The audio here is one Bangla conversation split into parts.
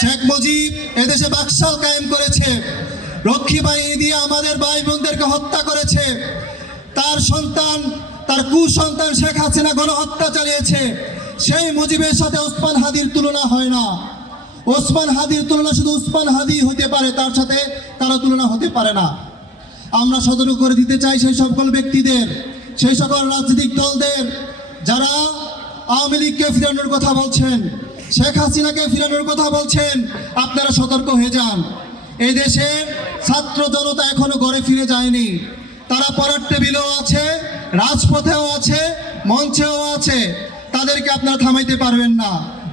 শেখ মুজিব এদেশে বাকশাল কায়েম করেছে, রক্ষী বাহিনী দিয়ে আমাদের ভাই বোনদেরকে হত্যা করেছে, তার সন্তান, তার কুসন্তান শেখ হাসিনা গণহত্যা চালিয়েছে। সেই মুজিবের সাথে ওসমান হাদির তুলনা হয় না। ওসমান হাদির তুলনা শুধু ওসমান হাদি হতে পারে, তার সাথে কারো তুলনা হতে পারে না। আমরা সতর্ক করে দিতে চাই সেই সকল ব্যক্তিদের, সেই সকল রাজনৈতিক দলদের যারা আওয়ামী লীগকে ফিরানোর কথা বলছেন, শেখ হাসিনাকে ফিরানোর কথা বলছেন, আপনারা সতর্ক হয়ে যান। এই দেশের ছাত্র জনতা এখনো ঘরে ফিরে যায়নি। তারা পড়ার টেবিলেও আছে, রাজপথেও আছে, মঞ্চেও আছে। তাদেরকে আপনারা থামাইতে পারবেন না।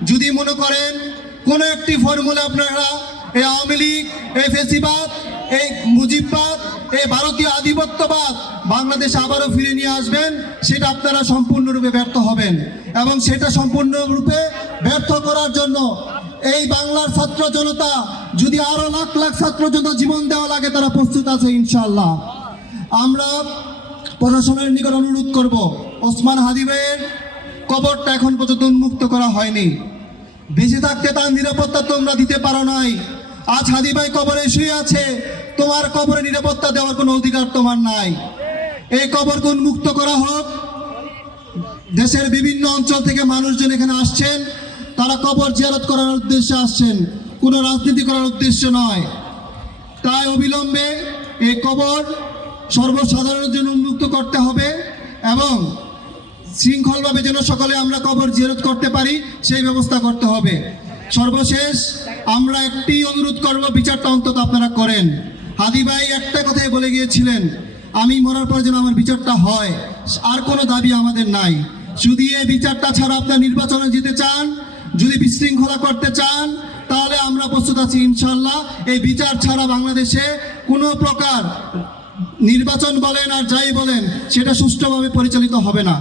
যদি মনে করেন কোনো একটি ফর্মুলা আপনারা এই আওয়ামী লীগ, এই ফেসিবাদ, এই মুজিববাদ, এই ভারতীয় আধিপত্যবাদ বাংলাদেশ আবারও ফিরে নিয়ে আসবেন, সেটা আপনারা সম্পূর্ণরূপে ব্যর্থ হবেন। এবং সেটা সম্পূর্ণরূপে ব্যর্থ করার জন্য এই বাংলার ছাত্র জনতা, যদি আরো লাখ লাখ ছাত্র জনতা জীবন দেওয়া লাগে, তারা প্রস্তুত আছে ইনশাআল্লাহ। আমরা প্রশাসনের নিকট অনুরোধ করব, ওসমান হাদি ভাইয়ের কবরটা এখন পর্যন্ত উন্মুক্ত করা হয়নি। বেঁচে থাকতে তার নিরাপত্তা তোমরা দিতে পারো নাই। আজ হাদি ভাই কবরে শুয়ে আছে, তোমার কবরে নিরাপত্তা দেওয়ার কোনো অধিকার তোমার নাই। এই কবরকে উন্মুক্ত করা হোক। দেশের বিভিন্ন অঞ্চল থেকে মানুষজন এখানে আসছেন, তারা কবর জিয়ারত করার উদ্দেশ্যে আসছেন, কোনো রাজনীতি করার উদ্দেশ্য নয়। তাই অবিলম্বে এই কবর সর্বসাধারণের জন্য উন্মুক্ত করতে হবে এবং শৃঙ্খলভাবে যেন সকলে আমরা কবর জিয়ারত করতে পারি সেই ব্যবস্থা করতে হবে। সর্বশেষ আমরা একটি অনুরোধ করব, বিচারটা অন্তত আপনারা করেন। হাদি ভাই একটা কথাই বলে গিয়েছিলেন, আমি মরার পর যেন আমার বিচারটা হয়, আর কোনো দাবি আমাদের নাই। যদি এই বিচারটা ছাড়া আপনারা নির্বাচনে যেতে চান, যদি বিশৃঙ্খলা করতে চান, তাহলে আমরা প্রস্তুত আছি ইনশাআল্লাহ। এই বিচার ছাড়া বাংলাদেশে কোনো প্রকার নির্বাচন বলেন আর যাই বলেন, সেটা সুষ্ঠুভাবে পরিচালিত হবে না।